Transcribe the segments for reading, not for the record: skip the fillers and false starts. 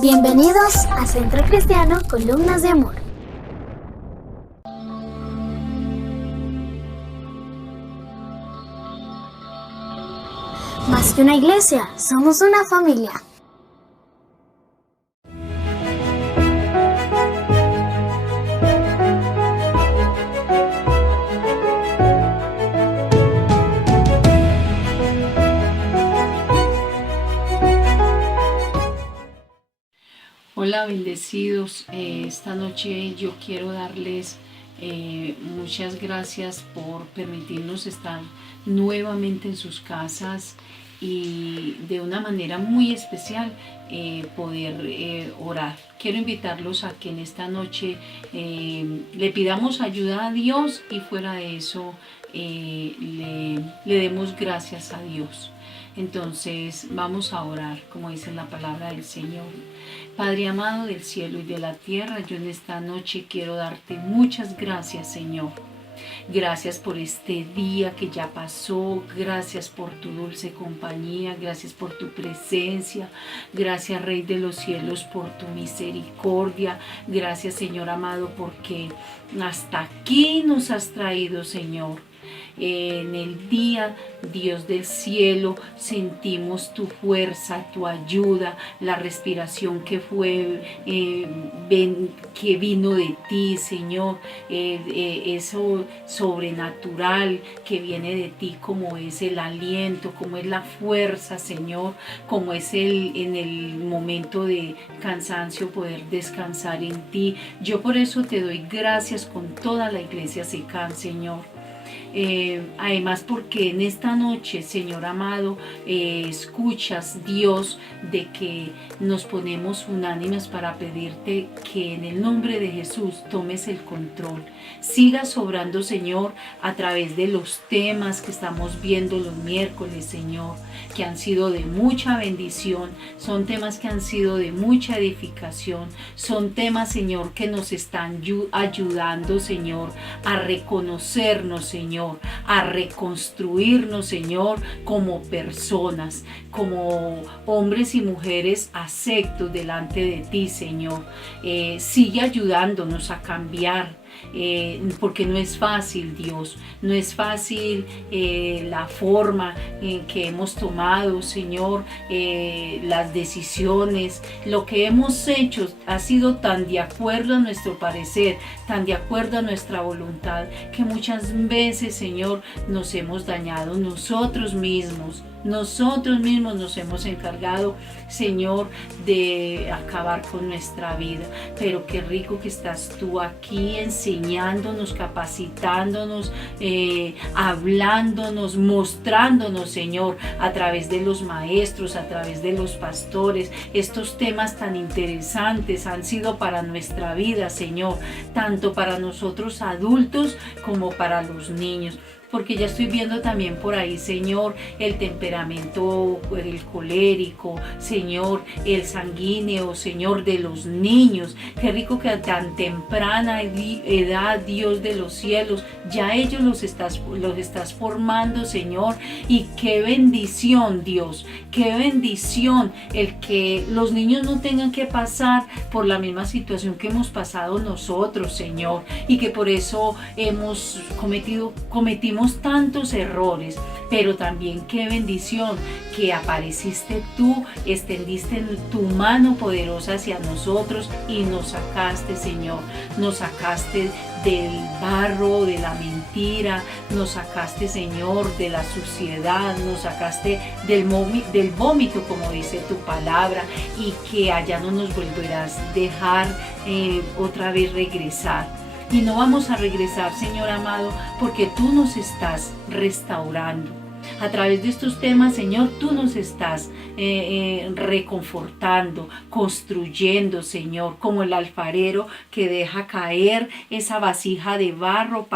Bienvenidos a Centro Cristiano Columnas de Amor. Más que una iglesia, somos una familia. Hola, bendecidos. Esta noche yo quiero darles muchas gracias por permitirnos estar nuevamente en sus casas y de una manera muy especial poder orar. Quiero invitarlos a que en esta noche le pidamos ayuda a Dios y fuera de eso le demos gracias a Dios. Entonces vamos a orar, como dice la palabra del Señor. Padre amado del cielo y de la tierra, yo en esta noche quiero darte muchas gracias, Señor. Gracias por este día que ya pasó, gracias por tu dulce compañía, gracias por tu presencia, gracias Rey de los cielos por tu misericordia, gracias Señor amado porque hasta aquí nos has traído, Señor. En el día, Dios del cielo, sentimos tu fuerza, tu ayuda, la respiración que vino de ti, Señor, eso sobrenatural que viene de ti, como es el aliento, como es la fuerza, Señor, como es en el momento de cansancio poder descansar en ti. Yo por eso te doy gracias con toda la iglesia SECAN, Señor. Además porque en esta noche, Señor amado, escuchas, Dios, de que nos ponemos unánimes para pedirte que en el nombre de Jesús tomes el control. Sigas obrando, Señor, a través de los temas que estamos viendo los miércoles, Señor, que han sido de mucha bendición, son temas que han sido de mucha edificación, son temas, Señor, que nos están ayudando, Señor, a reconocernos, Señor, a reconstruirnos, Señor, como personas, como hombres y mujeres aceptos delante de ti, Señor. Sigue ayudándonos a cambiar. Porque no es fácil, Dios, no es fácil la forma en que hemos tomado, Señor, las decisiones, lo que hemos hecho ha sido tan de acuerdo a nuestro parecer, tan de acuerdo a nuestra voluntad, que muchas veces, Señor, nos hemos dañado nosotros mismos nos hemos encargado, Señor, de acabar con nuestra vida. Pero qué rico que estás tú aquí enseñándonos, capacitándonos, hablándonos, mostrándonos, Señor, a través de los maestros, a través de los pastores. Estos temas tan interesantes han sido para nuestra vida, Señor, tanto para nosotros adultos como para los niños. Porque ya estoy viendo también por ahí, Señor, el temperamento, el colérico, Señor, el sanguíneo, Señor, de los niños. Qué rico que a tan temprana edad, Dios de los cielos, ya ellos los estás formando, Señor. Y qué bendición, Dios, qué bendición el que los niños no tengan que pasar por la misma situación que hemos pasado nosotros, Señor. Y que por eso cometimos tantos errores, pero también qué bendición que apareciste tú, extendiste tu mano poderosa hacia nosotros y nos sacaste, Señor, nos sacaste del barro, de la mentira, nos sacaste, Señor, de la suciedad, nos sacaste del vómito, como dice tu palabra, y que allá no nos volverás a dejar otra vez regresar. Y no vamos a regresar, Señor amado, porque tú nos estás restaurando. A través de estos temas, Señor, tú nos estás reconfortando, construyendo, Señor, como el alfarero que deja caer esa vasija de barro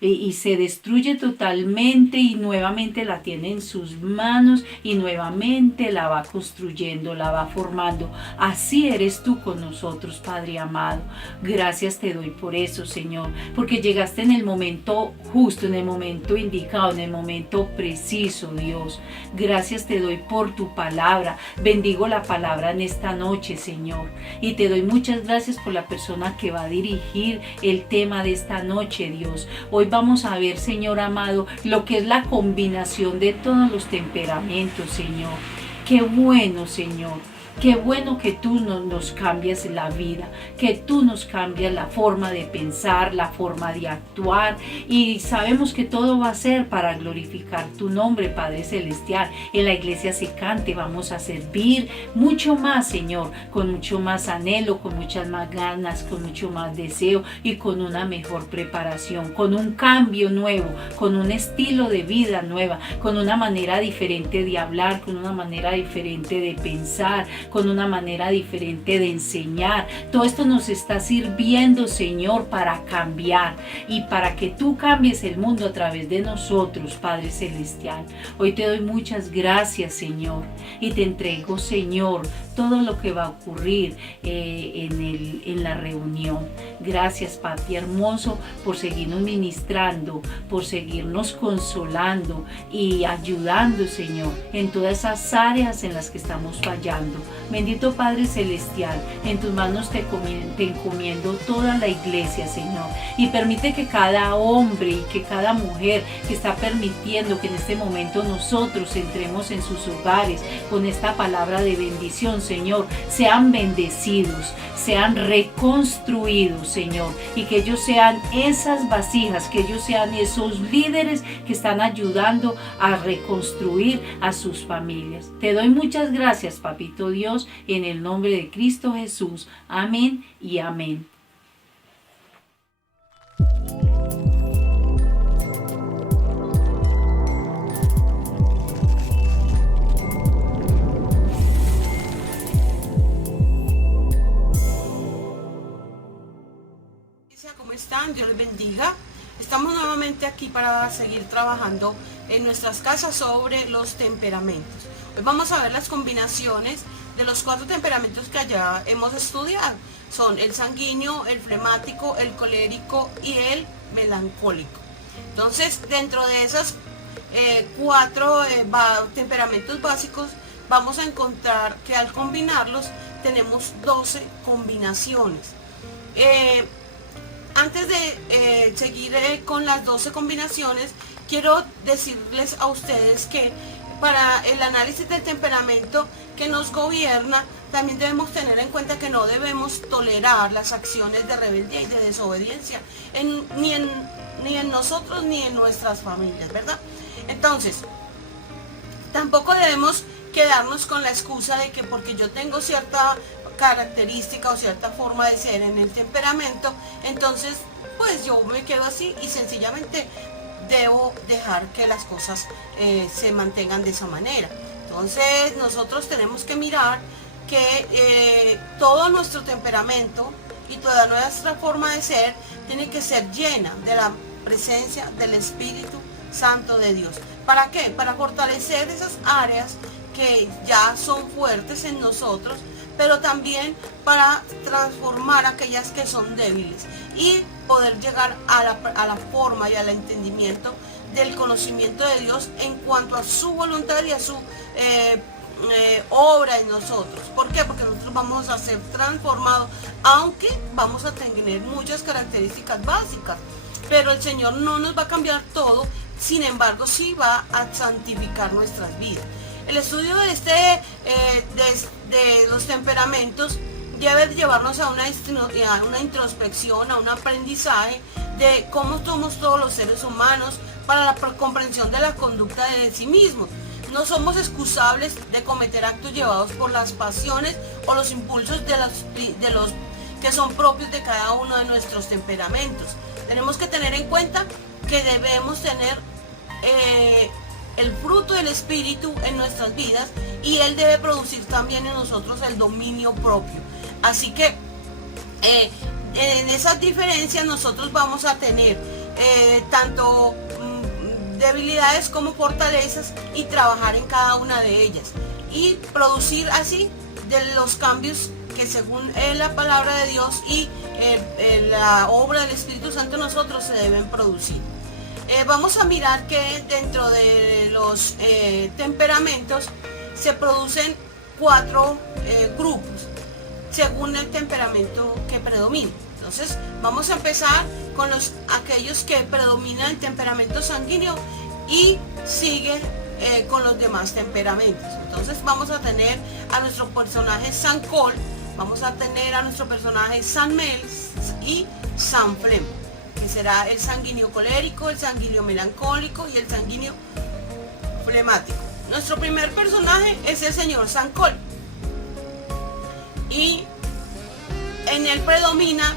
y se destruye totalmente y nuevamente la tiene en sus manos y nuevamente la va construyendo, la va formando. Así eres tú con nosotros, Padre amado. Gracias te doy por eso, Señor, porque llegaste en el momento justo, en el momento indicado, en el momento preciso. preciso, Dios. Gracias te doy por tu palabra. Bendigo la palabra en esta noche, Señor. Y te doy muchas gracias por la persona que va a dirigir el tema de esta noche, Dios. Hoy vamos a ver, Señor amado, lo que es la combinación de todos los temperamentos, Señor. Qué bueno, Señor. Qué bueno que tú nos cambias la vida, que tú nos cambias la forma de pensar, la forma de actuar, y sabemos que todo va a ser para glorificar tu nombre, Padre Celestial. En la iglesia se cante, vamos a servir mucho más, Señor, con mucho más anhelo, con muchas más ganas, con mucho más deseo y con una mejor preparación, con un cambio nuevo, con un estilo de vida nueva, con una manera diferente de hablar, con una manera diferente de pensar, con una manera diferente de enseñar. Todo esto nos está sirviendo, Señor, para cambiar y para que tú cambies el mundo a través de nosotros, Padre Celestial. Hoy te doy muchas gracias, Señor, y te entrego, Señor, todo lo que va a ocurrir en la reunión. Gracias, Papi hermoso, por seguirnos ministrando, por seguirnos consolando y ayudando, Señor, en todas esas áreas en las que estamos fallando. Bendito Padre Celestial, en tus manos te encomiendo toda la iglesia, Señor, y permite que cada hombre y que cada mujer que está permitiendo que en este momento nosotros entremos en sus hogares con esta palabra de bendición, Señor, sean bendecidos, sean reconstruidos, Señor, y que ellos sean esas vasijas, que ellos sean esos líderes que están ayudando a reconstruir a sus familias. Te doy muchas gracias, Papito Dios, en el nombre de Cristo Jesús. Amén y amén. ¿Cómo están? Dios les bendiga. Estamos nuevamente aquí para seguir trabajando en nuestras casas sobre los temperamentos. Hoy vamos a ver las combinaciones de los 4 temperamentos que allá hemos estudiado. Son el sanguíneo, el flemático, el colérico y el melancólico. Entonces, dentro de esos 4 temperamentos básicos, vamos a encontrar que al combinarlos tenemos 12 combinaciones. Antes de seguir con las 12 combinaciones, quiero decirles a ustedes que para el análisis del temperamento que nos gobierna, también debemos tener en cuenta que no debemos tolerar las acciones de rebeldía y de desobediencia ni en nosotros ni en nuestras familias, ¿verdad? Entonces, tampoco debemos quedarnos con la excusa de que porque yo tengo cierta característica o cierta forma de ser en el temperamento, entonces pues yo me quedo así y sencillamente debo dejar que las cosas se mantengan de esa manera. Entonces nosotros tenemos que mirar que todo nuestro temperamento y toda nuestra forma de ser tiene que ser llena de la presencia del Espíritu Santo de Dios. ¿Para qué? Para fortalecer esas áreas que ya son fuertes en nosotros, pero también para transformar aquellas que son débiles y poder llegar a la forma y al entendimiento del conocimiento de Dios en cuanto a su voluntad y a su obra en nosotros. ¿Por qué? Porque nosotros vamos a ser transformados, aunque vamos a tener muchas características básicas, pero el Señor no nos va a cambiar todo, sin embargo sí va a santificar nuestras vidas. El estudio de los temperamentos debe llevarnos a una introspección, a un aprendizaje de cómo somos todos los seres humanos para la comprensión de la conducta de sí mismos. No somos excusables de cometer actos llevados por las pasiones o los impulsos de los que son propios de cada uno de nuestros temperamentos. Tenemos que tener en cuenta que debemos tener el fruto del Espíritu en nuestras vidas y Él debe producir también en nosotros el dominio propio. Así que en esas diferencias nosotros vamos a tener tanto debilidades como fortalezas y trabajar en cada una de ellas y producir así de los cambios que según la palabra de Dios y la obra del Espíritu Santo en nosotros se deben producir. Vamos a mirar que dentro de los temperamentos se producen 4 grupos según el temperamento que predomina. Entonces vamos a empezar con aquellos que predominan el temperamento sanguíneo y sigue con los demás temperamentos. Entonces vamos a tener a nuestro personaje San Col, vamos a tener a nuestro personaje San Mel y San Flema, que será el sanguíneo colérico, el sanguíneo melancólico y el sanguíneo flemático. Nuestro primer personaje es el señor San Col y en él predomina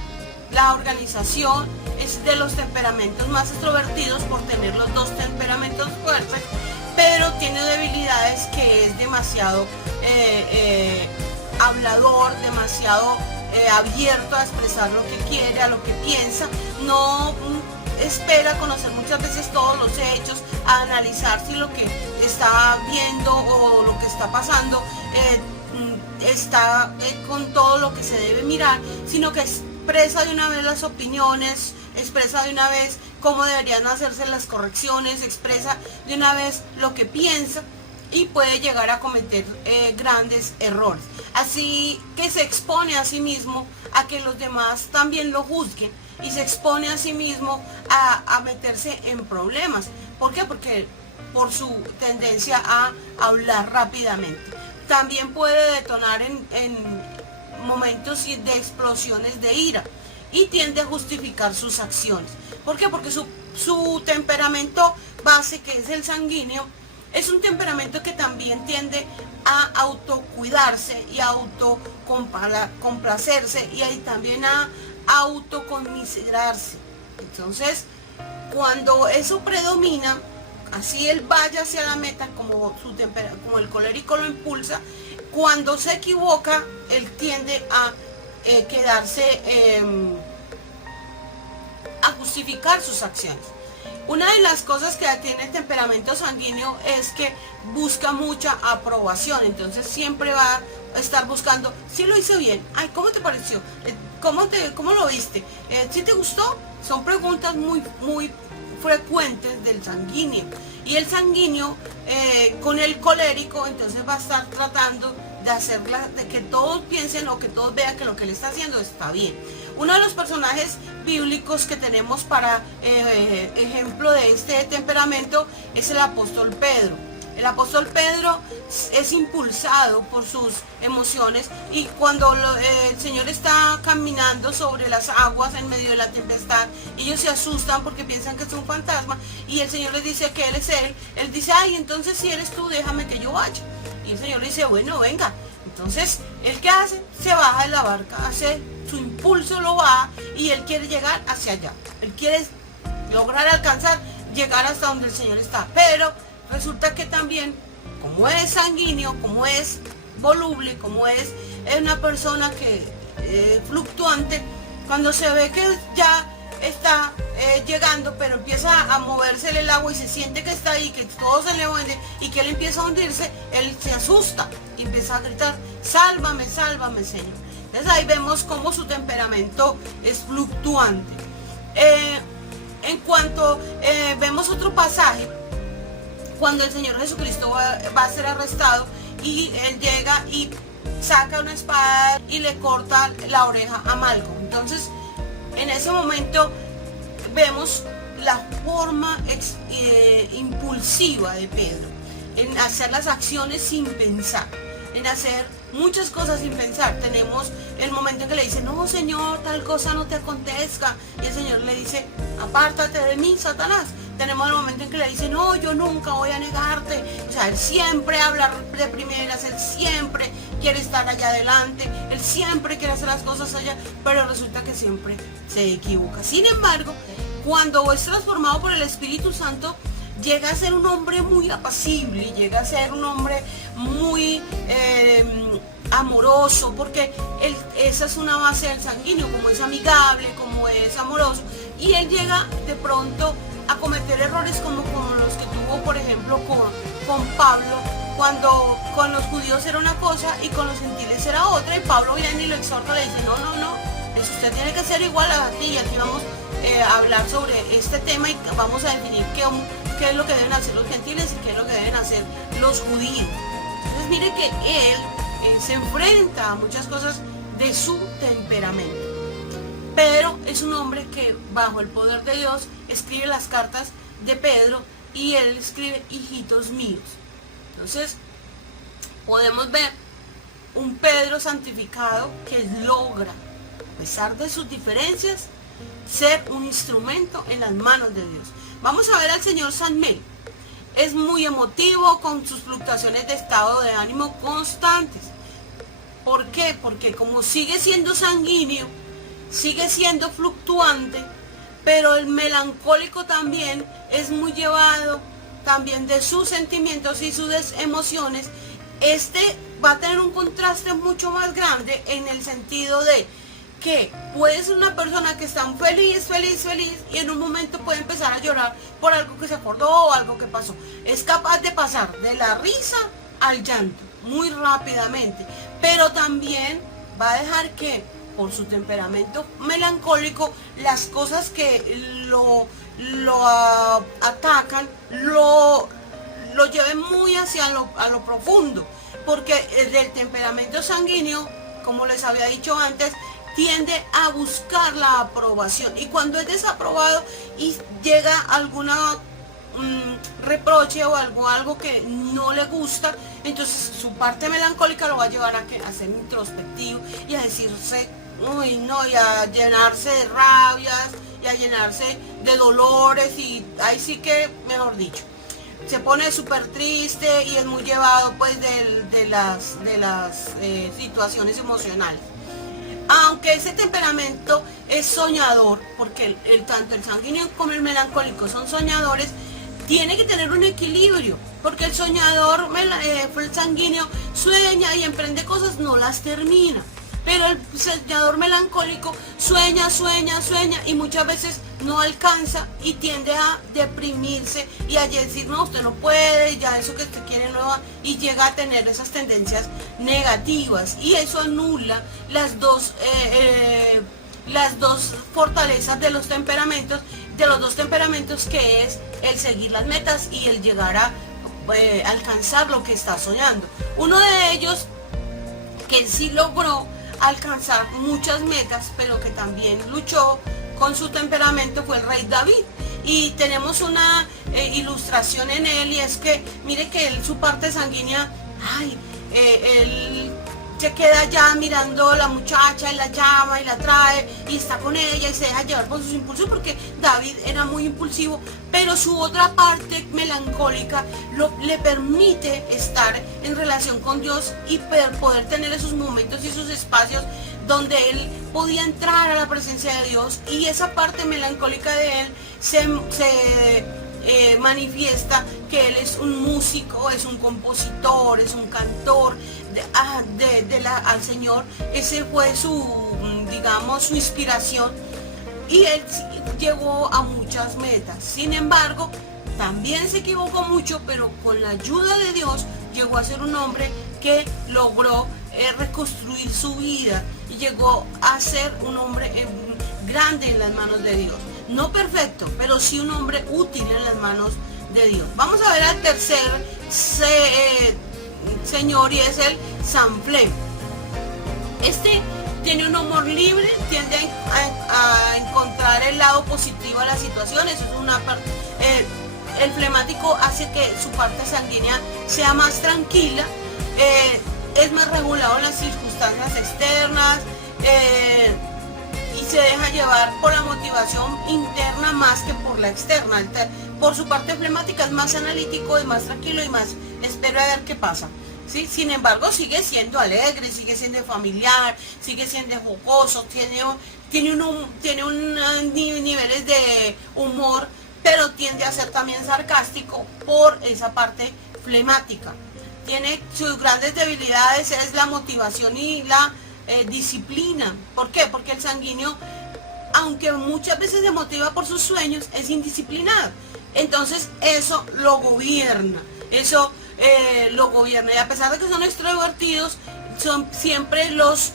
la organización, es de los temperamentos más extrovertidos por tener los 2 temperamentos fuertes, pero tiene debilidades que es demasiado hablador, demasiado abierto a expresar lo que quiere, a lo que piensa, no espera conocer muchas veces todos los hechos, a analizar si lo que está viendo o lo que está pasando está con todo lo que se debe mirar, sino que expresa de una vez las opiniones, expresa de una vez cómo deberían hacerse las correcciones, expresa de una vez lo que piensa y puede llegar a cometer grandes errores. Así que se expone a sí mismo a que los demás también lo juzguen y se expone a sí mismo a meterse en problemas. ¿Por qué? Porque por su tendencia a hablar rápidamente. También puede detonar en momentos de explosiones de ira y tiende a justificar sus acciones. ¿Por qué? Porque su temperamento base, que es el sanguíneo, es un temperamento que también tiende a autocuidarse y a autocomplacerse y también a autoconmiserarse. Entonces, cuando eso predomina, así él vaya hacia la meta como el colérico lo impulsa, cuando se equivoca, él tiende a quedarse, a justificar sus acciones. Una de las cosas que tiene el temperamento sanguíneo es que busca mucha aprobación, entonces siempre va a estar buscando, si lo hice bien, ay, ¿cómo te pareció? ¿Cómo lo viste? ¿Sí te gustó? Son preguntas muy frecuentes del sanguíneo. Y el sanguíneo con el colérico entonces va a estar tratando de que todos piensen o que todos vean que lo que él está haciendo está bien. Uno de los personajes bíblicos que tenemos para ejemplo de este temperamento es el apóstol Pedro. El apóstol Pedro es impulsado por sus emociones y cuando el Señor está caminando sobre las aguas en medio de la tempestad, ellos se asustan porque piensan que es un fantasma y el Señor les dice que Él es Él. Él dice, ay, entonces si eres tú, déjame que yo vaya. Y el Señor le dice, bueno, venga. Entonces, ¿él qué hace? Se baja de la barca, hace su impulso, lo baja y él quiere llegar hacia allá. Él quiere lograr alcanzar, llegar hasta donde el Señor está. Pero resulta que también, como es sanguíneo, como es voluble, como es una persona que fluctuante, cuando se ve que ya está llegando, pero empieza a moverse el agua y se siente que está ahí, que todo se le hunde y que él empieza a hundirse, él se asusta y empieza a gritar, sálvame, sálvame, Señor. Entonces ahí vemos cómo su temperamento es fluctuante. En cuanto vemos otro pasaje, cuando el Señor Jesucristo va a ser arrestado y él llega y saca una espada y le corta la oreja a Malco. Entonces, en ese momento vemos la forma impulsiva de Pedro, en hacer las acciones sin pensar, en hacer muchas cosas sin pensar. Tenemos el momento en que le dice, no, Señor, tal cosa no te acontezca. Y el Señor le dice, apártate de mí, Satanás. Tenemos el momento en que le dice, no, yo nunca voy a negarte. O sea, él siempre habla de primeras, él siempre quiere estar allá adelante, él siempre quiere hacer las cosas allá, pero resulta que siempre se equivoca. Sin embargo, cuando es transformado por el Espíritu Santo, llega a ser un hombre muy apacible, llega a ser un hombre muy amoroso, porque esa es una base del sanguíneo, como es amigable, como es amoroso, y él llega de pronto a cometer errores como los que tuvo, por ejemplo, con Pablo, cuando con los judíos era una cosa y con los gentiles era otra, y Pablo viene y lo exhorta, le dice, no, eso usted tiene que ser igual a ti, y aquí vamos hablar sobre este tema y vamos a definir qué es lo que deben hacer los gentiles y qué es lo que deben hacer los judíos. Entonces mire que él se enfrenta a muchas cosas de su temperamento, pero es un hombre que bajo el poder de Dios escribe las cartas de Pedro y él escribe hijitos míos. Entonces podemos ver un Pedro santificado que logra, a pesar de sus diferencias, ser un instrumento en las manos de Dios. Vamos a ver al señor Samuel. Es muy emotivo, con sus fluctuaciones de estado de ánimo constantes. ¿Por qué? Porque como sigue siendo sanguíneo, sigue siendo fluctuante, pero el melancólico también es muy llevado también de sus sentimientos y sus emociones. Va a tener un contraste mucho más grande en el sentido de que puede ser una persona que está feliz y en un momento puede empezar a llorar por algo que se acordó o algo que pasó. Es capaz de pasar de la risa al llanto muy rápidamente, pero también va a dejar que por su temperamento melancólico las cosas que lo atacan lo lleven muy hacia a lo profundo, porque del temperamento sanguíneo, como les había dicho antes, tiende a buscar la aprobación, y cuando es desaprobado y llega alguna reproche o algo que no le gusta, entonces su parte melancólica lo va a llevar a ser introspectivo y a decirse uy no, y a llenarse de rabias y a llenarse de dolores, y ahí sí que, mejor dicho, se pone súper triste y es muy llevado pues de las situaciones emocionales. Aunque ese temperamento es soñador, porque tanto el sanguíneo como el melancólico son soñadores, tiene que tener un equilibrio, porque el soñador, el sanguíneo, sueña y emprende cosas, no las termina. Pero el soñador melancólico sueña y muchas veces no alcanza y tiende a deprimirse y a decir, no, usted no puede, ya eso que usted quiere no va, y llega a tener esas tendencias negativas, y eso anula las dos fortalezas de los dos temperamentos, que es el seguir las metas y el llegar a alcanzar lo que está soñando. Uno de ellos que sí logró alcanzar muchas metas, pero que también luchó con su temperamento, fue el rey David. Y tenemos una ilustración en él, y es que mire que él, su parte sanguínea, él se queda ya mirando a la muchacha y la llama y la trae y está con ella y se deja llevar por sus impulsos, porque David era muy impulsivo, pero su otra parte melancólica le permite estar en relación con Dios y poder tener esos momentos y esos espacios donde él podía entrar a la presencia de Dios, y esa parte melancólica de él se manifiesta que él es un músico, es un compositor, es un cantor al Señor. Ese fue su inspiración, y él llegó a muchas metas. Sin embargo, también se equivocó mucho, pero con la ayuda de Dios llegó a ser un hombre que logró reconstruir su vida y llegó a ser un hombre grande en las manos de Dios. No perfecto, pero sí un hombre útil en las manos de Dios. Vamos a ver al tercer señor, y es el Samflem. Este tiene un humor libre, tiende a encontrar el lado positivo a las situaciones. El flemático hace que su parte sanguínea sea más tranquila, es más regulado en las circunstancias externas, y se deja llevar por la motivación interna más que por la externa. Por su parte flemática es más analítico, es más tranquilo y más espera a ver qué pasa. ¿Sí? Sin embargo, sigue siendo alegre, sigue siendo familiar, sigue siendo jocoso, tiene unos niveles de humor, pero tiende a ser también sarcástico por esa parte flemática. Tiene sus grandes debilidades, es la motivación y la disciplina. ¿Por qué? Porque el sanguíneo, aunque muchas veces se motiva por sus sueños, es indisciplinado. Entonces eso lo gobierna, y a pesar de que son extrovertidos, siempre los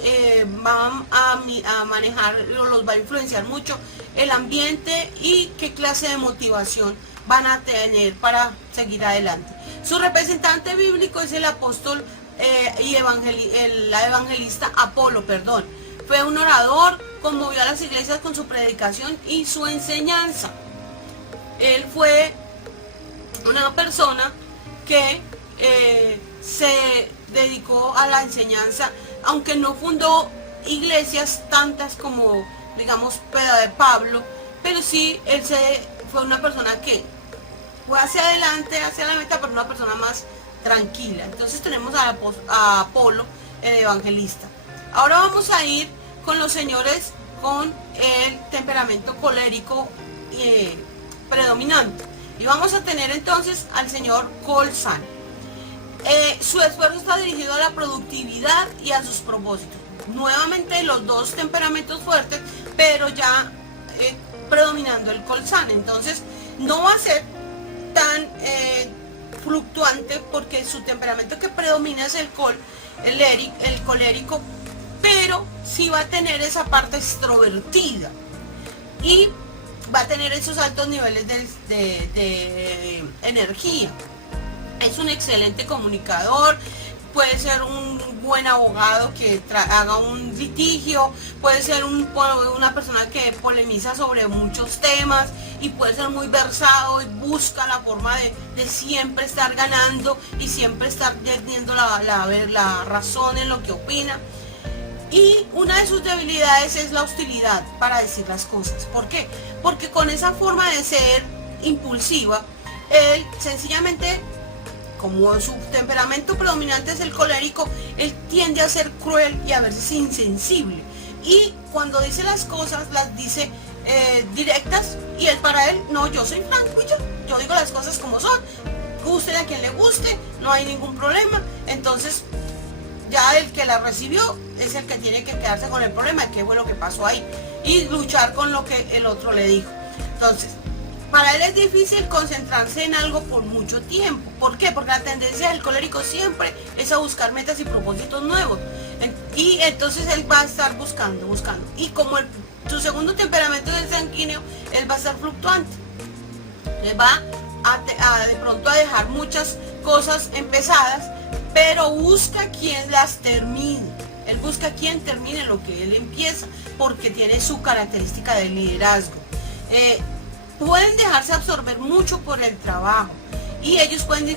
van a manejar, los va a influenciar mucho el ambiente y qué clase de motivación van a tener para seguir adelante. Su representante bíblico es el apóstol y el evangelista Apolo, perdón. Fue un orador, conmovió a las iglesias con su predicación y su enseñanza. Él fue una persona que se dedicó a la enseñanza, aunque no fundó iglesias tantas como, digamos, Pablo, pero sí, fue una persona que fue hacia adelante, hacia la meta, pero una persona más tranquila. Entonces tenemos a Apolo, el evangelista. Ahora vamos a ir con los señores con el temperamento colérico predominante. Y vamos a tener entonces al señor Colzán. Su esfuerzo está dirigido a la productividad y a sus propósitos. Nuevamente los dos temperamentos fuertes, pero ya predominando el Colzán. Entonces no va a ser tan fluctuante, porque su temperamento que predomina es el colérico, pero sí va a tener esa parte extrovertida y va a tener esos altos niveles de energía. Es un excelente comunicador, puede ser un buen abogado que haga un litigio, puede ser una persona que polemiza sobre muchos temas y puede ser muy versado y busca la forma de siempre estar ganando y siempre estar teniendo la razón en lo que opina. Y una de sus debilidades es la hostilidad para decir las cosas. ¿Por qué? Porque con esa forma de ser impulsiva, él sencillamente, como su temperamento predominante es el colérico, él tiende a ser cruel y a veces insensible. Y cuando dice las cosas, las dice directas, y para él, no, yo soy franco y yo digo las cosas como son, guste a quien le guste, no hay ningún problema. Entonces ya el que la recibió es el que tiene que quedarse con el problema de qué fue lo que pasó ahí y luchar con lo que el otro le dijo. Entonces, para él es difícil concentrarse en algo por mucho tiempo. ¿Por qué? Porque la tendencia del colérico siempre es a buscar metas y propósitos nuevos. Y entonces él va a estar buscando. Y como su segundo temperamento es el sanguíneo, él va a estar fluctuante. Él va de pronto a dejar muchas cosas empezadas, pero busca quien las termine. Él busca quien termine lo que él empieza, porque tiene su característica de liderazgo. Pueden dejarse absorber mucho por el trabajo y ellos pueden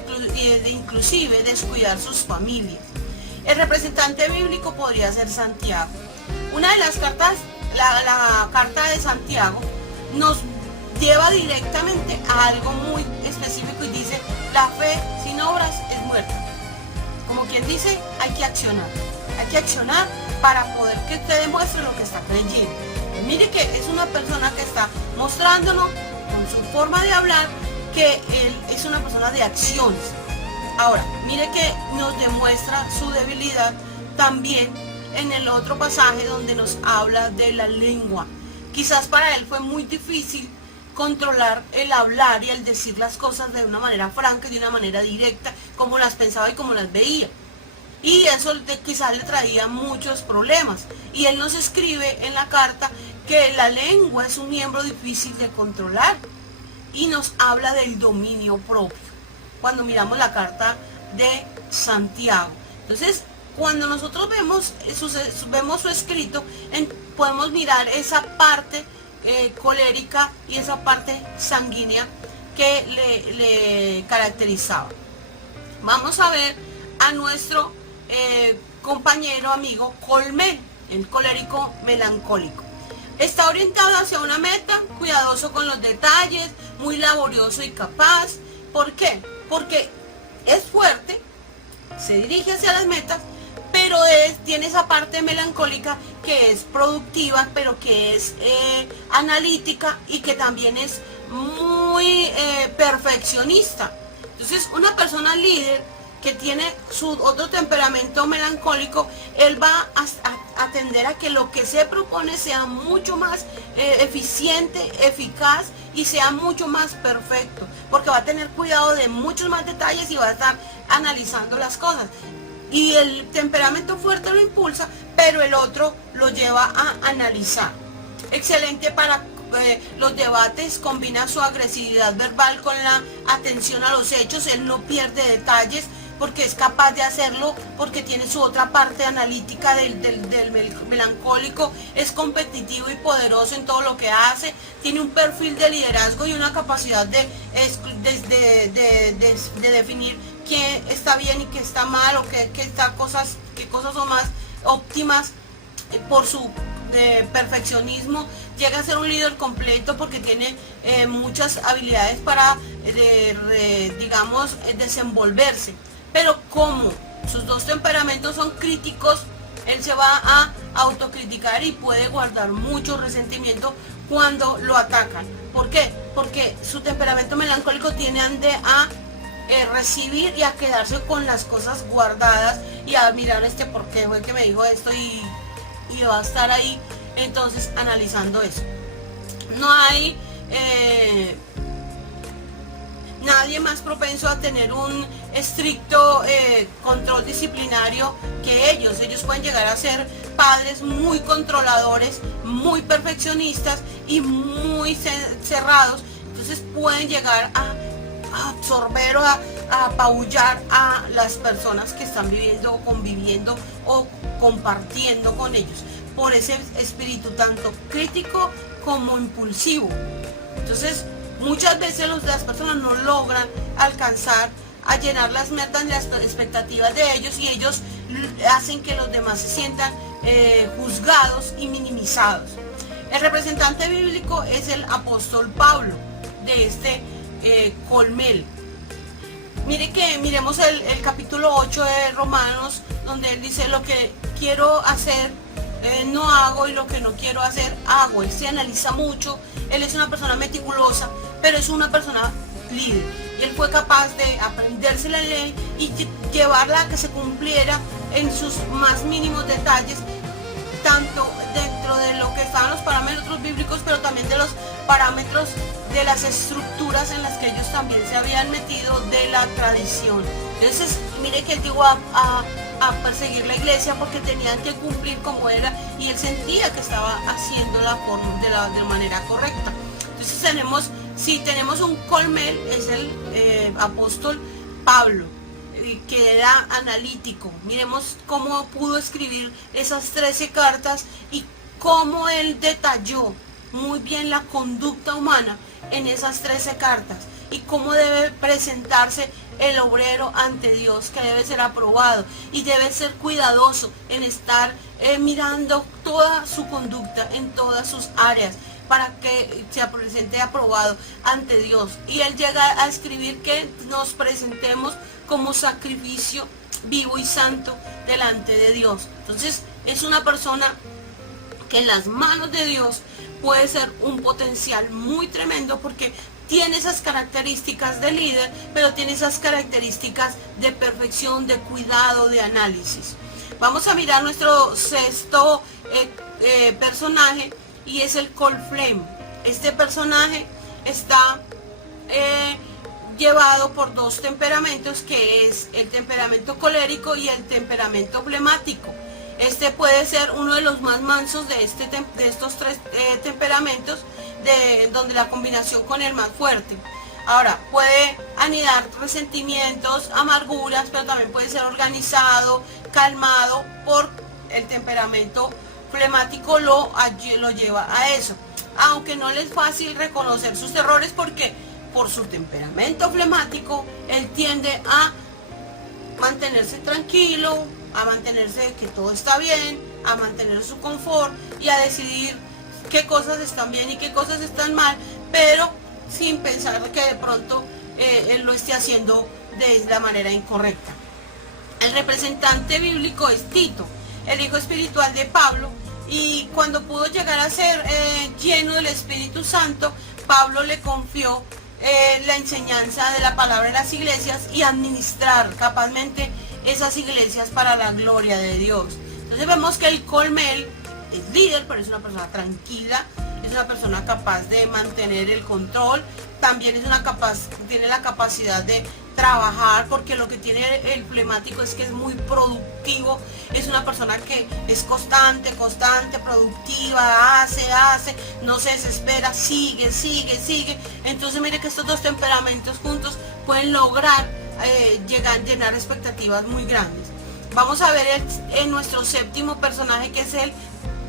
inclusive descuidar sus familias. El representante bíblico podría ser Santiago. Una de las cartas, la carta de Santiago, nos lleva directamente a algo muy específico y dice: la fe sin obras es muerta. Como quien dice, hay que accionar para poder que usted demuestre lo que está creyendo. Mire que es una persona que está mostrándonos con su forma de hablar que él es una persona de acciones. Ahora, mire que nos demuestra su debilidad también en el otro pasaje donde nos habla de la lengua. Quizás para él fue muy difícil controlar el hablar y el decir las cosas de una manera franca y de una manera directa, como las pensaba y como las veía. Y eso quizás le traía muchos problemas. Y él nos escribe en la carta que la lengua es un miembro difícil de controlar y nos habla del dominio propio cuando miramos la carta de Santiago. Entonces, cuando nosotros vemos su escrito, podemos mirar esa parte colérica y esa parte sanguínea que le caracterizaba. Vamos a ver a nuestro compañero, amigo Colmé, el colérico melancólico. Está orientado hacia una meta, cuidadoso con los detalles, muy laborioso y capaz. ¿Por qué? Porque es fuerte, se dirige hacia las metas, pero tiene esa parte melancólica que es productiva, pero que es analítica y que también es muy perfeccionista. Entonces, una persona líder que tiene su otro temperamento melancólico, él va a atender a que lo que se propone sea mucho más eficiente, eficaz y sea mucho más perfecto, porque va a tener cuidado de muchos más detalles y va a estar analizando las cosas. Y el temperamento fuerte lo impulsa, pero el otro lo lleva a analizar. Excelente para los debates, combina su agresividad verbal con la atención a los hechos, él no pierde detalles porque es capaz de hacerlo, porque tiene su otra parte analítica del melancólico, es competitivo y poderoso en todo lo que hace, tiene un perfil de liderazgo y una capacidad de definir qué está bien y qué está mal, o qué cosas son más óptimas por su perfeccionismo. Llega a ser un líder completo porque tiene muchas habilidades para, digamos, desenvolverse. Pero como sus dos temperamentos son críticos, él se va a autocriticar y puede guardar mucho resentimiento cuando lo atacan. ¿Por qué? Porque su temperamento melancólico tiende a recibir y a quedarse con las cosas guardadas y a mirar por qué fue que me dijo esto, y va a estar ahí entonces analizando eso. No hay nadie más propenso a tener un estricto control disciplinario que ellos. Ellos pueden llegar a ser padres muy controladores, muy perfeccionistas y muy cerrados. Entonces pueden llegar a absorber o a apabullar a las personas que están viviendo o conviviendo o compartiendo con ellos, por ese espíritu tanto crítico como impulsivo. Entonces muchas veces las personas no logran alcanzar a llenar las metas y las expectativas de ellos, y ellos hacen que los demás se sientan juzgados y minimizados. El representante bíblico es el apóstol Pablo de este colmel. Miremos el capítulo 8 de Romanos, donde él dice: lo que quiero hacer no hago, y lo que no quiero hacer hago. Él se analiza mucho, él es una persona meticulosa, pero es una persona líder, y él fue capaz de aprenderse la ley y llevarla a que se cumpliera en sus más mínimos detalles, tanto dentro de lo que estaban los parámetros bíblicos, pero también de los parámetros de las estructuras en las que ellos también se habían metido de la tradición. Entonces mire que él llegó a perseguir la iglesia porque tenían que cumplir como era, y él sentía que estaba haciendo de manera correcta. Entonces si tenemos un colmel, es el apóstol Pablo, que era analítico. Miremos cómo pudo escribir esas 13 cartas y cómo él detalló muy bien la conducta humana en esas 13 cartas, y cómo debe presentarse el obrero ante Dios, que debe ser aprobado y debe ser cuidadoso en estar mirando toda su conducta en todas sus áreas para que se presente aprobado ante Dios. Y él llega a escribir que nos presentemos como sacrificio vivo y santo delante de Dios. Entonces es una persona que en las manos de Dios puede ser un potencial muy tremendo, porque tiene esas características de líder, pero tiene esas características de perfección, de cuidado, de análisis. Vamos a mirar nuestro sexto personaje, y es el colflem. Este personaje está llevado por dos temperamentos, que es el temperamento colérico y el temperamento flemático. Este puede ser uno de los más mansos de estos tres temperamentos, donde la combinación con el más fuerte. Ahora, puede anidar resentimientos, amarguras, pero también puede ser organizado, calmado. Por el temperamento flemático lo lleva a eso, aunque no le es fácil reconocer sus errores, porque por su temperamento flemático él tiende a mantenerse tranquilo, a mantenerse que todo está bien, a mantener su confort y a decidir qué cosas están bien y qué cosas están mal, pero sin pensar que de pronto él lo esté haciendo de la manera incorrecta. El representante bíblico es Tito, el hijo espiritual de Pablo, y cuando pudo llegar a ser lleno del Espíritu Santo, Pablo le confió la enseñanza de la palabra de las iglesias y administrar capazmente esas iglesias para la gloria de Dios. Entonces vemos que el colmel es líder, pero es una persona tranquila, es una persona capaz de mantener el control, también tiene la capacidad de trabajar, porque lo que tiene el flemático es que es muy productivo, es una persona que es constante, productiva, hace, no se desespera, sigue. Entonces mire que estos dos temperamentos juntos pueden lograr llenar expectativas muy grandes. Vamos a ver en nuestro séptimo personaje, que es el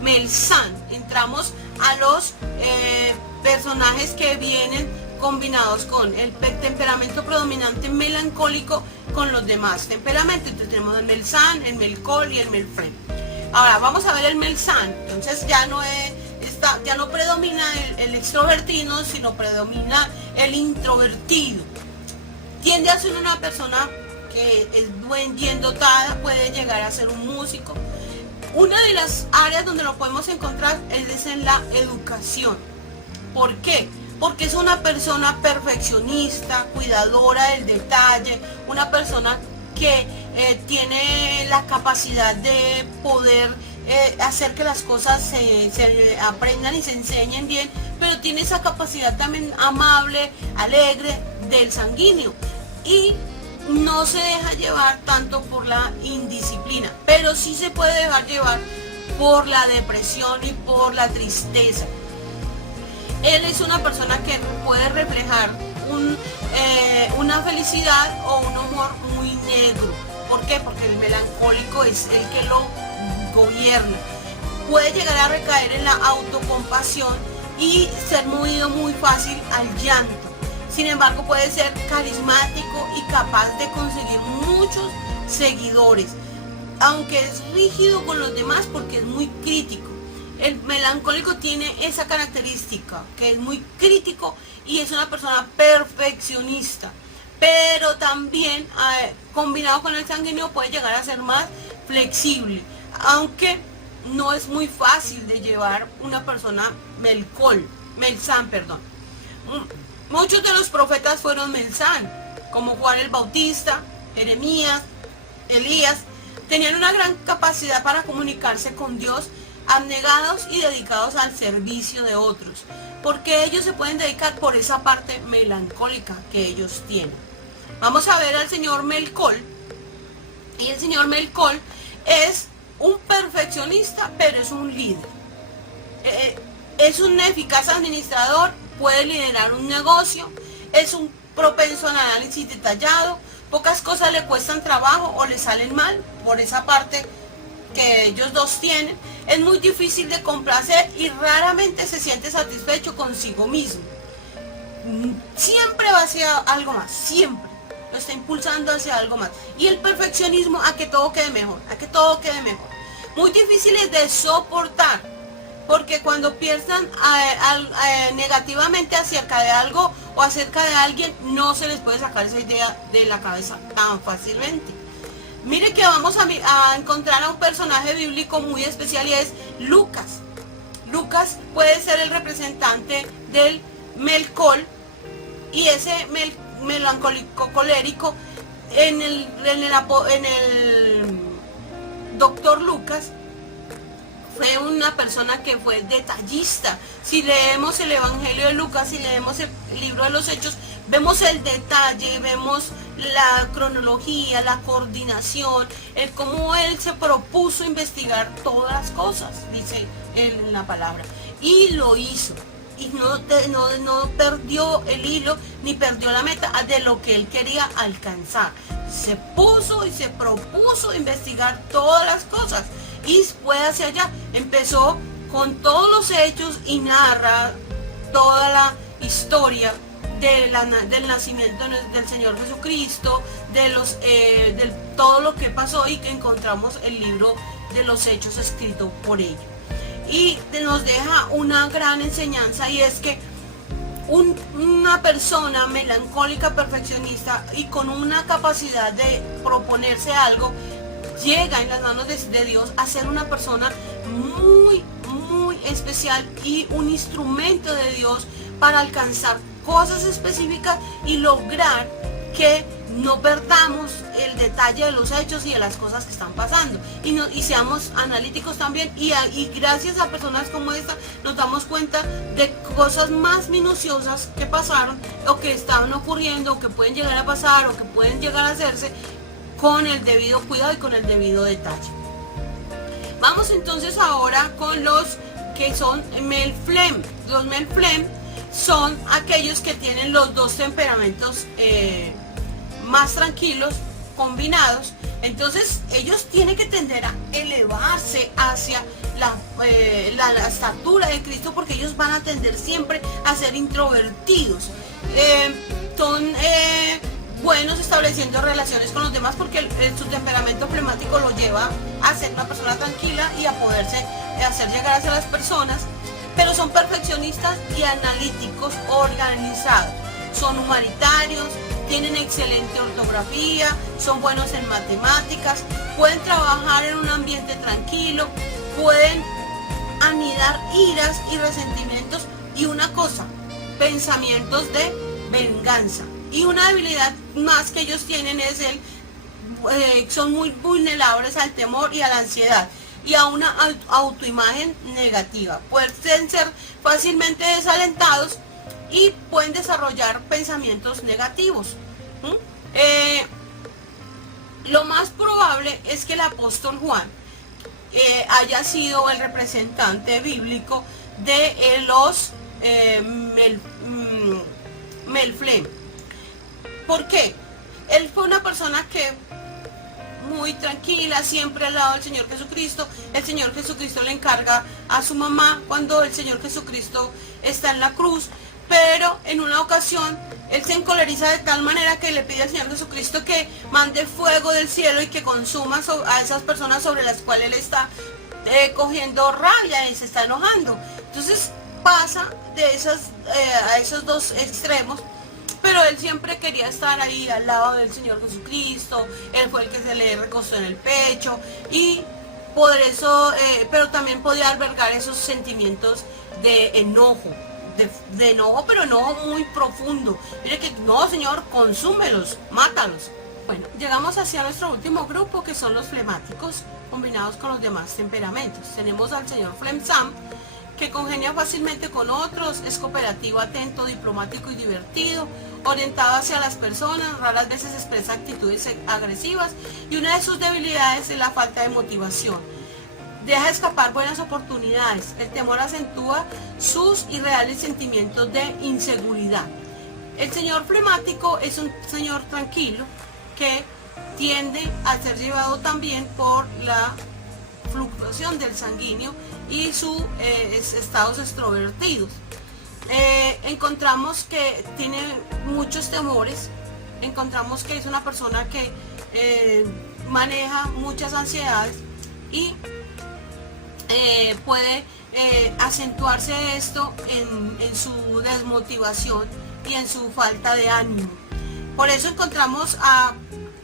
Melzán. Entramos a los personajes que vienen combinados con el temperamento predominante melancólico con los demás temperamentos. Entonces tenemos el Melzán, el Melcol y el Melfrem. Ahora vamos a ver el Melzán. Entonces ya no predomina el extrovertido, sino predomina el introvertido. Tiende a ser una persona que es bien dotada, puede llegar a ser un músico. Una de las áreas donde lo podemos encontrar es en la educación. ¿Por qué? Porque es una persona perfeccionista, cuidadora del detalle, una persona que tiene la capacidad de poder hacer que las cosas se aprendan y se enseñen bien, pero tiene esa capacidad también amable, alegre, del sanguíneo. Y no se deja llevar tanto por la indisciplina, pero sí se puede dejar llevar por la depresión y por la tristeza. Él es una persona que puede reflejar una felicidad o un humor muy negro. ¿Por qué? Porque el melancólico es el que lo gobierna. Puede llegar a recaer en la autocompasión y ser movido muy fácil al llanto. Sin embargo, puede ser carismático y capaz de conseguir muchos seguidores, aunque es rígido con los demás porque es muy crítico. El melancólico tiene esa característica, que es muy crítico y es una persona perfeccionista, pero también combinado con el sanguíneo puede llegar a ser más flexible, aunque no es muy fácil de llevar una persona Melzán. Muchos de los profetas fueron Melzán, como Juan el Bautista, Jeremías, Elías. Tenían una gran capacidad para comunicarse con Dios, abnegados y dedicados al servicio de otros, porque ellos se pueden dedicar por esa parte melancólica que ellos tienen. Vamos a ver al señor Melcol, y el señor Melcol es un perfeccionista, pero es un líder. Es un eficaz administrador, puede liderar un negocio, es un propenso al análisis detallado, pocas cosas le cuestan trabajo o le salen mal por esa parte que ellos dos tienen. Es muy difícil de complacer y raramente se siente satisfecho consigo mismo. Siempre va hacia algo más, siempre lo está impulsando hacia algo más. Y el perfeccionismo a que todo quede mejor, Muy difíciles de soportar, porque cuando piensan negativamente acerca de algo o acerca de alguien, no se les puede sacar esa idea de la cabeza tan fácilmente. Mire que vamos a encontrar a un personaje bíblico muy especial y es Lucas. Lucas puede ser el representante del Melcol, y ese melancólico colérico en el doctor Lucas fue una persona que fue detallista. Si leemos el Evangelio de Lucas, si leemos el libro de los Hechos, vemos el detalle, vemos la cronología, la coordinación, el cómo él se propuso investigar todas las cosas, dice él en la palabra, y lo hizo. Y no perdió el hilo ni perdió la meta de lo que él quería alcanzar. Se puso y se propuso investigar todas las cosas y fue hacia allá. Empezó con todos los hechos y narra toda la historia del nacimiento del Señor Jesucristo, de todo lo que pasó, y que encontramos el libro de los Hechos escrito por ellos. Y nos deja una gran enseñanza, y es que una persona melancólica, perfeccionista y con una capacidad de proponerse algo, llega en las manos de Dios a ser una persona muy, muy especial y un instrumento de Dios para alcanzar cosas específicas y lograr que no perdamos el detalle de los hechos y de las cosas que están pasando y seamos analíticos también y gracias a personas como esta nos damos cuenta de cosas más minuciosas que pasaron o que estaban ocurriendo o que pueden llegar a pasar o que pueden llegar a hacerse con el debido cuidado y con el debido detalle. Vamos entonces ahora con los que son Melflem. Los Melflem son aquellos que tienen los dos temperamentos más tranquilos combinados. Entonces ellos tienen que tender a elevarse hacia la estatura de Cristo, porque ellos van a tender siempre a ser introvertidos. Son buenos estableciendo relaciones con los demás porque su temperamento flemático lo lleva a ser una persona tranquila y a poderse hacer llegar hacia las personas, pero son perfeccionistas y analíticos organizados. Son humanitarios, tienen excelente ortografía, son buenos en matemáticas, pueden trabajar en un ambiente tranquilo, pueden anidar iras y resentimientos y una cosa, pensamientos de venganza. Y una debilidad más que ellos tienen es son muy vulnerables al temor y a la ansiedad y a una autoimagen negativa. Pueden ser fácilmente desalentados y pueden desarrollar pensamientos negativos. Lo más probable es que el apóstol Juan haya sido el representante bíblico de los Melflem. ¿Por qué? Él fue una persona que muy tranquila, siempre al lado del Señor Jesucristo. El Señor Jesucristo le encarga a su mamá cuando el Señor Jesucristo está en la cruz, pero en una ocasión él se encoleriza de tal manera que le pide al Señor Jesucristo que mande fuego del cielo y que consuma a esas personas sobre las cuales él está cogiendo rabia y se está enojando. Entonces pasa a esos dos extremos. Pero él siempre quería estar ahí al lado del Señor Jesucristo. Él fue el que se le recostó en el pecho y por eso, pero también podía albergar esos sentimientos de enojo, de enojo, pero enojo muy profundo. Mire que no, Señor, consúmelos, mátalos. Bueno, llegamos hacia nuestro último grupo, que son los flemáticos combinados con los demás temperamentos. Tenemos al señor Flemsam, que congenia fácilmente con otros, es cooperativo, atento, diplomático y divertido, orientado hacia las personas, raras veces expresa actitudes agresivas y una de sus debilidades es la falta de motivación. Deja escapar buenas oportunidades, el temor acentúa sus irreales sentimientos de inseguridad. El señor flemático es un señor tranquilo que tiende a ser llevado también por la fluctuación del sanguíneo y sus estados extrovertidos. Encontramos que tiene muchos temores, encontramos que es una persona que maneja muchas ansiedades y puede acentuarse esto en su desmotivación y en su falta de ánimo. Por eso encontramos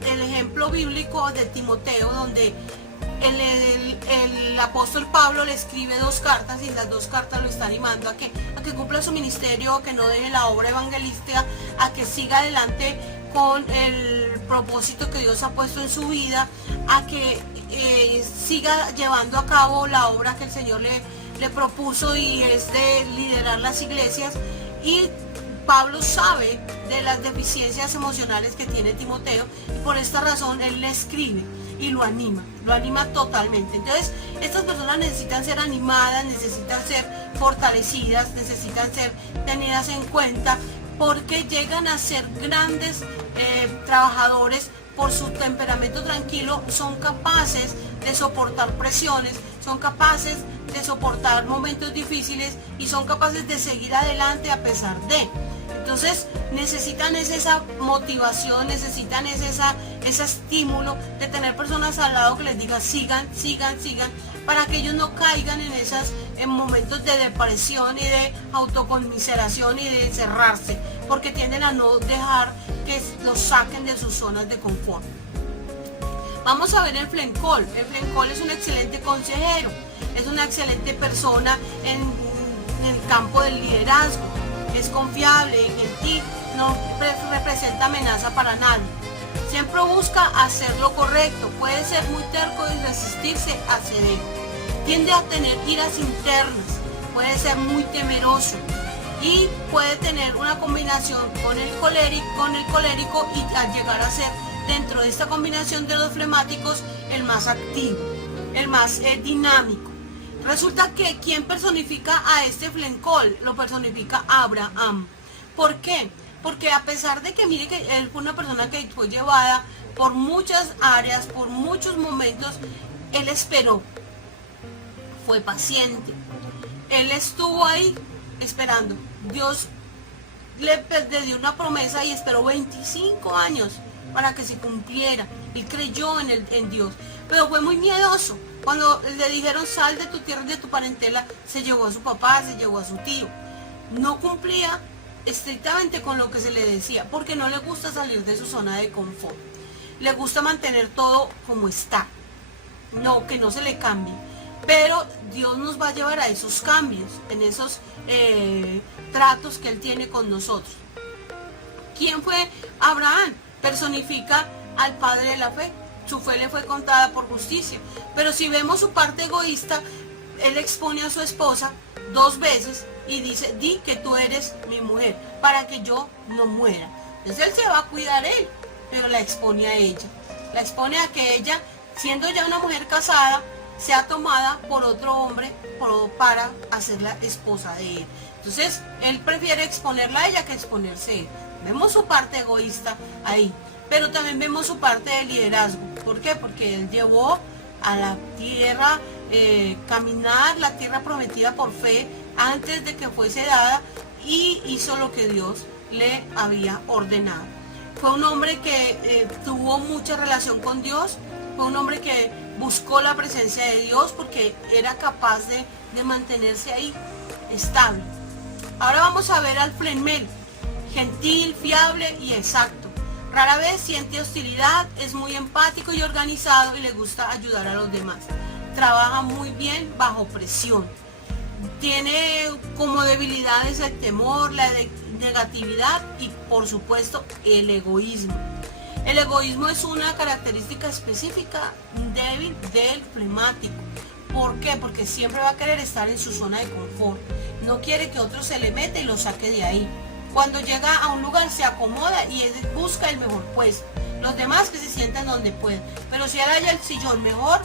el ejemplo bíblico de Timoteo, donde el apóstol Pablo le escribe 2 cartas y las 2 cartas lo está animando a que cumpla su ministerio, a que no deje la obra evangelística, a que siga adelante con el propósito que Dios ha puesto en su vida, a que siga llevando a cabo la obra que el Señor le propuso, y es de liderar las iglesias. Y Pablo sabe de las deficiencias emocionales que tiene Timoteo y por esta razón él le escribe y lo anima totalmente. Entonces estas personas necesitan ser animadas, necesitan ser fortalecidas, necesitan ser tenidas en cuenta, porque llegan a ser grandes trabajadores. Por su temperamento tranquilo son capaces de soportar presiones, son capaces de soportar momentos difíciles y son capaces de seguir adelante a pesar de. Entonces necesitan esa motivación, necesitan ese estímulo de tener personas al lado que les digan sigan, para que ellos no caigan en momentos de depresión y de autoconmiseración y de encerrarse, porque tienden a no dejar que los saquen de sus zonas de confort. Vamos a ver el Flencol. El Flencol es un excelente consejero, es una excelente persona en el campo del liderazgo. Es confiable, gentil, no representa amenaza para nadie. Siempre busca hacer lo correcto. Puede ser muy terco y resistirse a ceder. Tiende a tener iras internas. Puede ser muy temeroso. Y puede tener una combinación con el colérico y al llegar a ser, dentro de esta combinación de los flemáticos, el más activo, el más dinámico. Resulta que quien personifica a este flencol, lo personifica Abraham. ¿Por qué? Porque a pesar de que mire que él fue una persona que fue llevada por muchas áreas, por muchos momentos, él esperó, fue paciente, él estuvo ahí esperando. Dios le dio una promesa y esperó 25 años para que se cumpliera. Él creyó en Dios, pero fue muy miedoso. Cuando le dijeron sal de tu tierra y de tu parentela, se llevó a su papá, se llevó a su tío. No cumplía estrictamente con lo que se le decía, porque no le gusta salir de su zona de confort. Le gusta mantener todo como está, no, que no se le cambie. Pero Dios nos va a llevar a esos cambios, en esos tratos que Él tiene con nosotros. ¿Quién fue Abraham? Personifica al padre de la fe. Su fe le fue contada por justicia. Pero si vemos su parte egoísta, él expone a su esposa 2 veces y dice, di que tú eres mi mujer, para que yo no muera. Entonces él se va a cuidar él, pero la expone a ella. La expone a que ella, siendo ya una mujer casada, sea tomada por otro hombre para hacerla esposa de él. Entonces él prefiere exponerla a ella que exponerse él. Vemos su parte egoísta ahí, pero también vemos su parte de liderazgo. ¿Por qué? Porque él llevó a la tierra, caminar la tierra prometida por fe antes de que fuese dada, y hizo lo que Dios le había ordenado. Fue un hombre que tuvo mucha relación con Dios, fue un hombre que buscó la presencia de Dios porque era capaz de mantenerse ahí estable. Ahora vamos a ver al flemel, gentil, fiable y exacto. Rara vez siente hostilidad, es muy empático y organizado y le gusta ayudar a los demás. Trabaja muy bien bajo presión. Tiene como debilidades el temor, la negatividad y por supuesto el egoísmo. El egoísmo es una característica específica débil del flemático. ¿Por qué? Porque siempre va a querer estar en su zona de confort. No quiere que otro se le meta y lo saque de ahí. Cuando llega a un lugar se acomoda y busca el mejor puesto. Los demás que se sientan donde puedan. Pero si él haya el sillón mejor,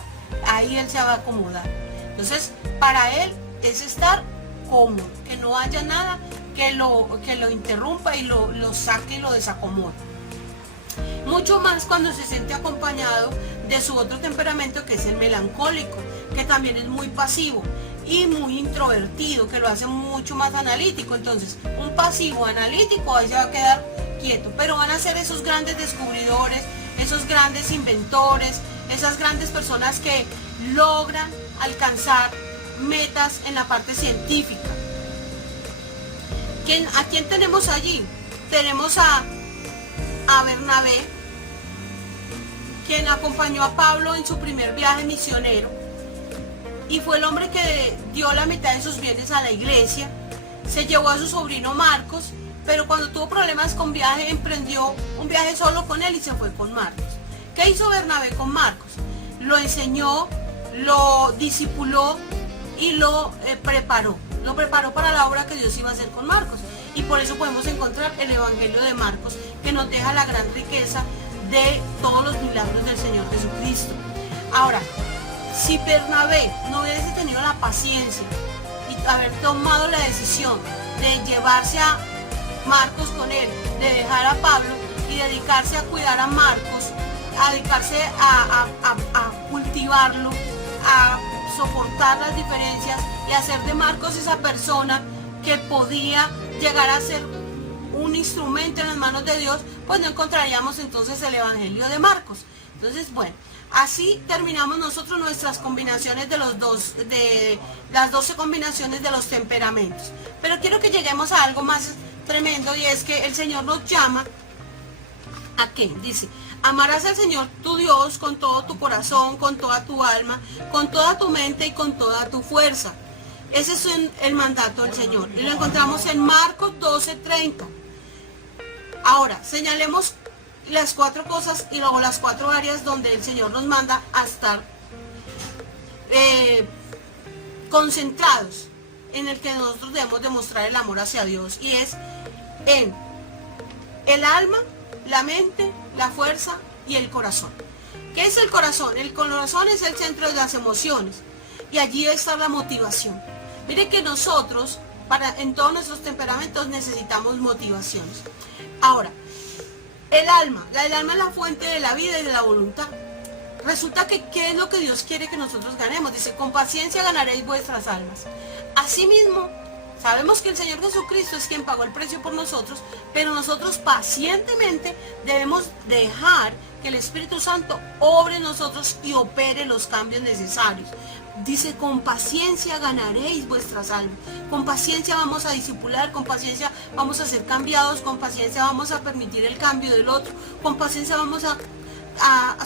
ahí él se va a acomodar. Entonces, para él es estar cómodo, que no haya nada que lo interrumpa y lo saque y lo desacomode. Mucho más cuando se siente acompañado de su otro temperamento, que es el melancólico, que también es muy pasivo y muy introvertido, que lo hace mucho más analítico. Entonces, un pasivo analítico ahí se va a quedar quieto, pero van a ser esos grandes descubridores, esos grandes inventores, esas grandes personas que logran alcanzar metas en la parte científica. ¿A quién tenemos allí? Tenemos a Bernabé, quien acompañó a Pablo en su primer viaje misionero y fue el hombre que dio la mitad de sus bienes a la iglesia. Se llevó a su sobrino Marcos, pero cuando tuvo problemas con viaje, emprendió un viaje solo con él y se fue con Marcos. ¿Qué hizo Bernabé con Marcos? Lo enseñó, lo discipuló y lo preparó para la obra que Dios iba a hacer con Marcos. Y por eso podemos encontrar el Evangelio de Marcos, que nos deja la gran riqueza de todos los milagros del Señor Jesucristo. Ahora, si Bernabé no hubiese tenido la paciencia y haber tomado la decisión de llevarse a Marcos con él, de dejar a Pablo y dedicarse a cuidar a Marcos, a dedicarse a cultivarlo, a soportar las diferencias y hacer de Marcos esa persona que podía llegar a ser un instrumento en las manos de Dios, pues no encontraríamos entonces el Evangelio de Marcos. Entonces, bueno, así terminamos nosotros nuestras combinaciones de las 12 combinaciones de los temperamentos. Pero quiero que lleguemos a algo más tremendo, y es que el Señor nos llama ¿a qué? Dice, amarás al Señor tu Dios con todo tu corazón, con toda tu alma, con toda tu mente y con toda tu fuerza. Ese es el mandato del Señor. Y lo encontramos en Marcos 12:30. Ahora, señalemos las 4 cosas y luego las 4 áreas donde el Señor nos manda a estar concentrados, en el que nosotros debemos demostrar el amor hacia Dios, y es en el alma, la mente, la fuerza y el corazón. ¿Qué es el corazón? El corazón es el centro de las emociones y allí está la motivación. Mire que nosotros, en todos nuestros temperamentos, necesitamos motivaciones. Ahora, el alma es la fuente de la vida y de la voluntad. Resulta que ¿qué es lo que Dios quiere que nosotros ganemos? Dice, con paciencia ganaréis vuestras almas. Asimismo, sabemos que el Señor Jesucristo es quien pagó el precio por nosotros, pero nosotros pacientemente debemos dejar que el Espíritu Santo obre en nosotros y opere los cambios necesarios. Dice, con paciencia ganaréis vuestras almas. Con paciencia vamos a discipular, con paciencia vamos a ser cambiados, con paciencia vamos a permitir el cambio del otro, con paciencia vamos a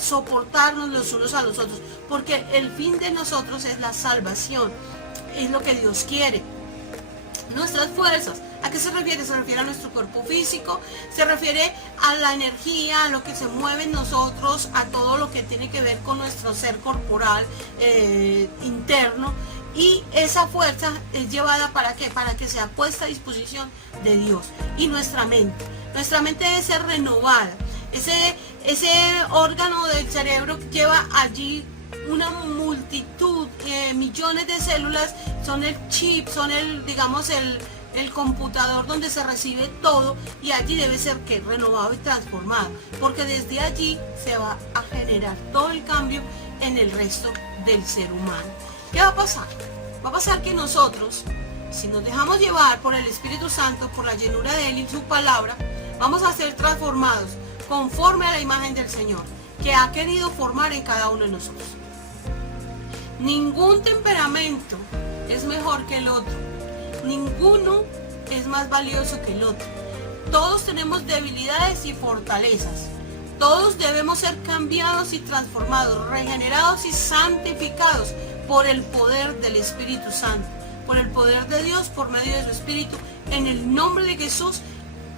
soportarnos los unos a los otros, porque el fin de nosotros es la salvación, es lo que Dios quiere. Nuestras fuerzas, ¿a qué se refiere? Se refiere a nuestro cuerpo físico, se refiere a la energía, a lo que se mueve en nosotros, a todo lo que tiene que ver con nuestro ser corporal interno, y esa fuerza es llevada ¿para qué? Para que sea puesta a disposición de Dios. Y nuestra mente debe ser renovada. Ese órgano del cerebro lleva allí una multitud, millones de células, son el chip, son el computador donde se recibe todo, y allí debe ser que renovado y transformado, porque desde allí se va a generar todo el cambio en el resto del ser humano. ¿Qué va a pasar? Va a pasar que nosotros, si nos dejamos llevar por el Espíritu Santo, por la llenura de Él y su palabra, vamos a ser transformados conforme a la imagen del Señor, que ha querido formar en cada uno de nosotros. Ningún temperamento es mejor que el otro. Ninguno es más valioso que el otro. Todos tenemos debilidades y fortalezas. Todos debemos ser cambiados y transformados, regenerados y santificados por el poder del Espíritu Santo, por el poder de Dios, por medio de su Espíritu, en el nombre de Jesús,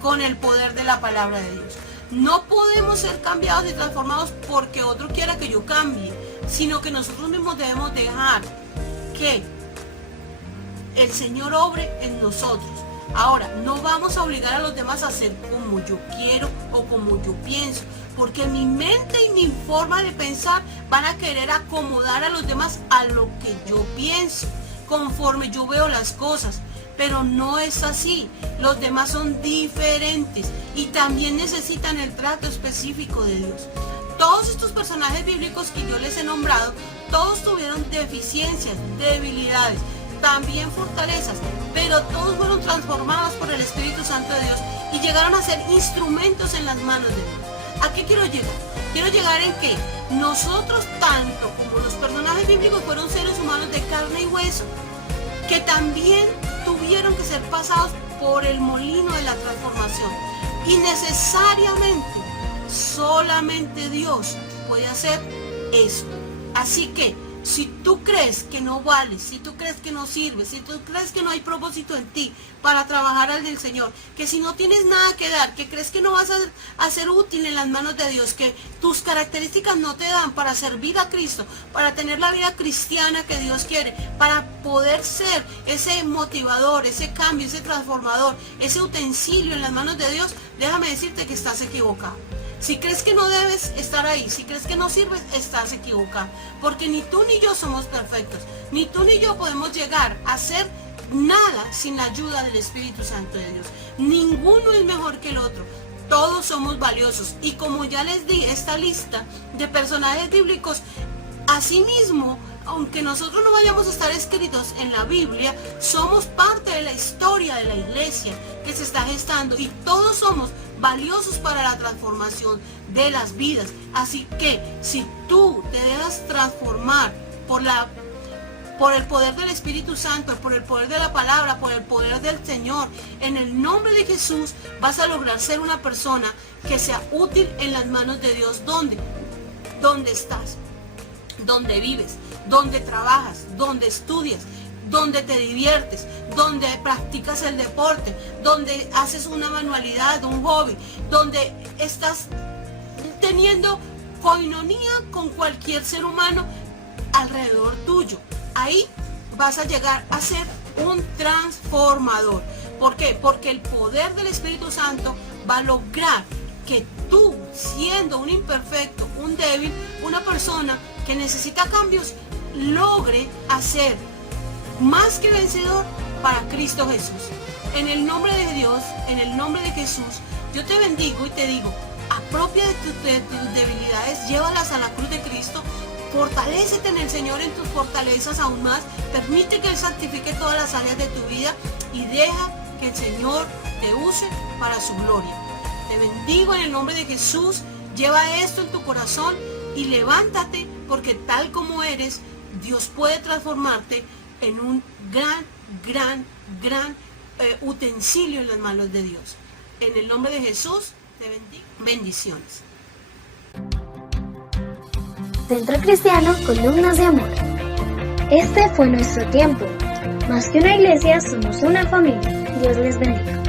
con el poder de la palabra de Dios. No podemos ser cambiados y transformados porque otro quiera que yo cambie, sino que nosotros mismos debemos dejar que el Señor obre en nosotros. Ahora, no vamos a obligar a los demás a hacer como yo quiero o como yo pienso, porque mi mente y mi forma de pensar van a querer acomodar a los demás a lo que yo pienso, conforme yo veo las cosas. Pero no es así. Los demás son diferentes y también necesitan el trato específico de Dios. Todos estos personajes bíblicos que yo les he nombrado, todos tuvieron deficiencias, debilidades, también fortalezas, pero todos fueron transformados por el Espíritu Santo de Dios y llegaron a ser instrumentos en las manos de Dios. ¿A qué quiero llegar? Quiero llegar en que nosotros, tanto como los personajes bíblicos, fueron seres humanos de carne y hueso, que también tuvieron que ser pasados por el molino de la transformación. Y necesariamente, solamente Dios puede hacer eso. Así que, si tú crees que no vales, si tú crees que no sirves, si tú crees que no hay propósito en ti para trabajar al del Señor, que si no tienes nada que dar, que crees que no vas a ser útil en las manos de Dios, que tus características no te dan para servir a Cristo, para tener la vida cristiana que Dios quiere, para poder ser ese motivador, ese cambio, ese transformador, ese utensilio en las manos de Dios, déjame decirte que estás equivocado. Si crees que no debes estar ahí, si crees que no sirves, estás equivocado. Porque ni tú ni yo somos perfectos. Ni tú ni yo podemos llegar a hacer nada sin la ayuda del Espíritu Santo de Dios. Ninguno es mejor que el otro. Todos somos valiosos. Y como ya les di esta lista de personajes bíblicos, asimismo, aunque nosotros no vayamos a estar escritos en la Biblia, somos parte de la historia de la iglesia que se está gestando y todos somos valiosos para la transformación de las vidas. Así que si tú te dejas transformar por el poder del Espíritu Santo, por el poder de la palabra, por el poder del Señor, en el nombre de Jesús, vas a lograr ser una persona que sea útil en las manos de Dios. ¿Dónde? ¿Dónde estás? ¿Dónde vives? ¿Dónde trabajas? ¿Dónde estudias? ¿Dónde te diviertes? ¿Dónde practicas el deporte? ¿Dónde haces una manualidad, un hobby? ¿Dónde estás teniendo coinonía con cualquier ser humano alrededor tuyo. Ahí vas a llegar a ser un transformador. ¿Por qué? Porque el poder del Espíritu Santo va a lograr que tú, siendo un imperfecto, un débil, una persona que necesita cambios, logre hacer más que vencedor para Cristo Jesús. En el nombre de Dios, en el nombre de Jesús, yo te bendigo y te digo, apropia de tus debilidades, llévalas a la cruz de Cristo, fortalécete en el Señor en tus fortalezas aún más, permite que Él santifique todas las áreas de tu vida y deja que el Señor te use para su gloria. Te bendigo en el nombre de Jesús, lleva esto en tu corazón y levántate, porque tal como eres, Dios puede transformarte en un gran utensilio en las manos de Dios. En el nombre de Jesús, te bendigo. Bendiciones. Centro Cristiano Columnas de Amor. Este fue nuestro tiempo. Más que una iglesia, somos una familia. Dios les bendiga.